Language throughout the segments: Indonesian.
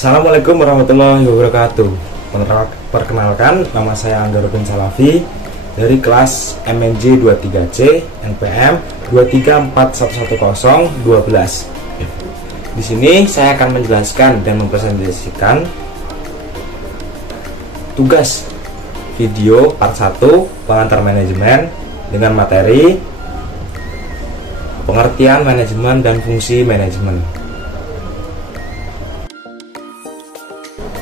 Assalamualaikum warahmatullahi wabarakatuh. Perkenalkan, nama saya Anggarudin Salafi dari kelas MNJ 23C NPM 234111012. Di sini saya akan menjelaskan dan mempresentasikan tugas video part 1 pengantar manajemen dengan materi pengertian manajemen dan fungsi manajemen.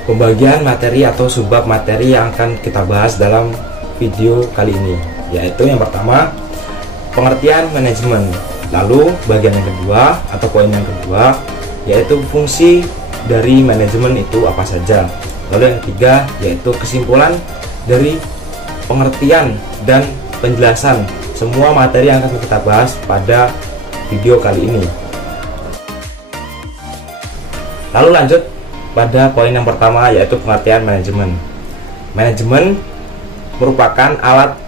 Pembagian materi atau subbab materi yang akan kita bahas dalam video kali ini, yaitu yang pertama pengertian manajemen, lalu bagian yang kedua atau poin yang kedua yaitu fungsi dari manajemen itu apa saja, lalu yang ketiga yaitu kesimpulan dari pengertian dan penjelasan semua materi yang akan kita bahas pada video kali ini. Lalu lanjut pada poin yang pertama yaitu pengertian manajemen. Manajemen merupakan alat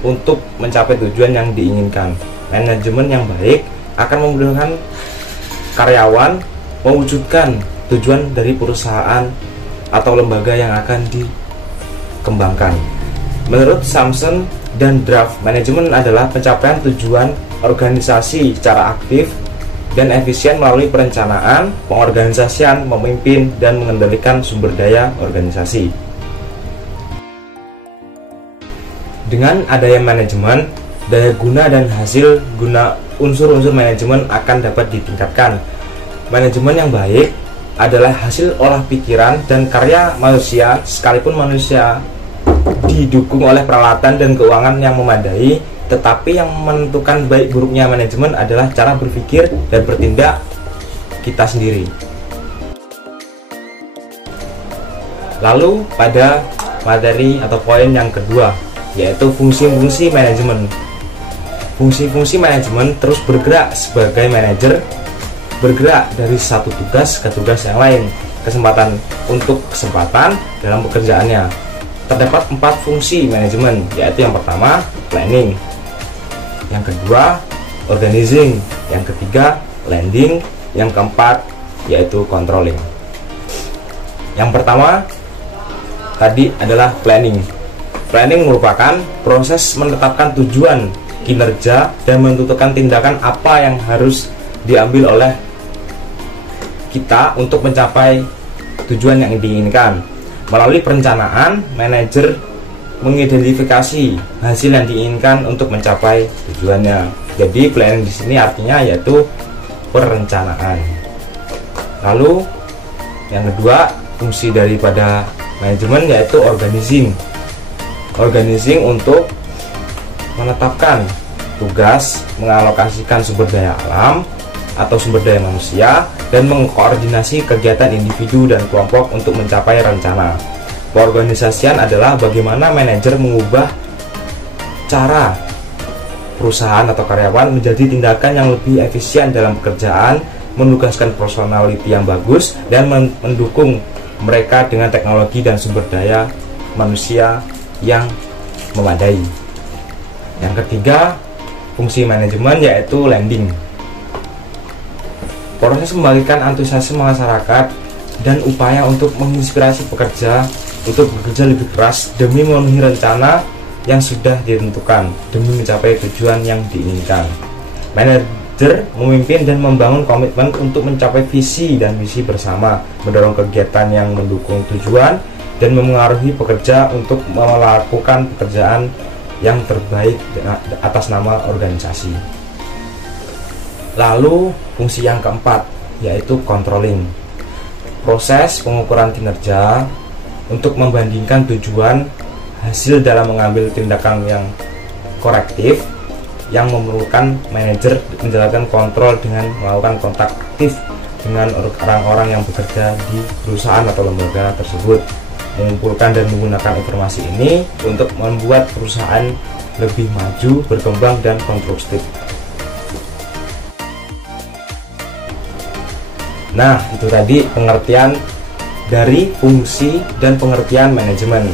untuk mencapai tujuan yang diinginkan. Manajemen yang baik akan memudahkan karyawan mewujudkan tujuan dari perusahaan atau lembaga yang akan dikembangkan. Menurut Samson dan Draft, manajemen adalah pencapaian tujuan organisasi secara aktif dan efisien melalui perencanaan, pengorganisasian, memimpin, dan mengendalikan sumber daya organisasi. Dengan adanya manajemen, daya guna dan hasil guna unsur-unsur manajemen akan dapat ditingkatkan. Manajemen yang baik adalah hasil olah pikiran dan karya manusia, sekalipun manusia didukung oleh peralatan dan keuangan yang memadai. Tetapi yang menentukan baik buruknya manajemen adalah cara berpikir dan bertindak kita sendiri. Lalu pada materi atau poin yang kedua yaitu fungsi-fungsi manajemen. Fungsi-fungsi manajemen terus bergerak sebagai manajer, bergerak dari satu tugas ke tugas yang lain, kesempatan dalam pekerjaannya. Terdapat 4 fungsi manajemen, yaitu yang pertama planning, yang kedua organizing, yang ketiga landing, yang keempat yaitu controlling. Yang pertama tadi adalah planning. Planning merupakan proses menetapkan tujuan, kinerja, dan menentukan tindakan apa yang harus diambil oleh kita untuk mencapai tujuan yang diinginkan. Melalui perencanaan, manajer mengidentifikasi hasil yang diinginkan untuk mencapai tujuannya. Jadi planning di sini artinya yaitu perencanaan. Lalu yang kedua fungsi daripada manajemen yaitu organizing. Organizing untuk menetapkan tugas, mengalokasikan sumber daya alam atau sumber daya manusia, dan mengkoordinasi kegiatan individu dan kelompok untuk mencapai rencana. Peorganisasian adalah bagaimana manajer mengubah cara perusahaan atau karyawan menjadi tindakan yang lebih efisien dalam pekerjaan, menugaskan personality yang bagus, dan mendukung mereka dengan teknologi dan sumber daya manusia yang memadai. Yang ketiga, fungsi manajemen yaitu landing. Proses membangkitkan antusiasme masyarakat dan upaya untuk menginspirasi pekerja untuk bekerja lebih keras demi memenuhi rencana yang sudah ditentukan demi mencapai tujuan yang diinginkan. Manajer memimpin dan membangun komitmen untuk mencapai visi dan misi bersama, mendorong kegiatan yang mendukung tujuan, dan memengaruhi pekerja untuk melakukan pekerjaan yang terbaik atas nama organisasi. Lalu fungsi yang keempat yaitu controlling. Proses pengukuran kinerja untuk membandingkan tujuan hasil dalam mengambil tindakan yang korektif yang memerlukan manajer menjalankan kontrol dengan melakukan kontak aktif dengan orang-orang yang bekerja di perusahaan atau lembaga tersebut, mengumpulkan dan menggunakan informasi ini untuk membuat perusahaan lebih maju, berkembang, dan konstruktif. Nah, itu tadi pengertian dari fungsi dan pengertian manajemen.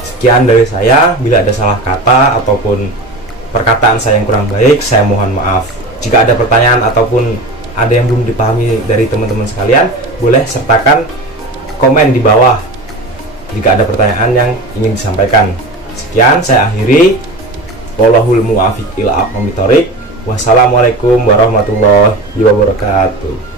Sekian dari saya. Bila ada salah kata ataupun perkataan saya yang kurang baik, saya mohon maaf. Jika ada pertanyaan ataupun ada yang belum dipahami dari teman-teman sekalian, boleh sertakan komen di bawah jika ada pertanyaan yang ingin disampaikan. Sekian, saya akhiri. Wallahul muwaffiq ila aqwamit thoriq. Wassalamualaikum warahmatullahi wabarakatuh.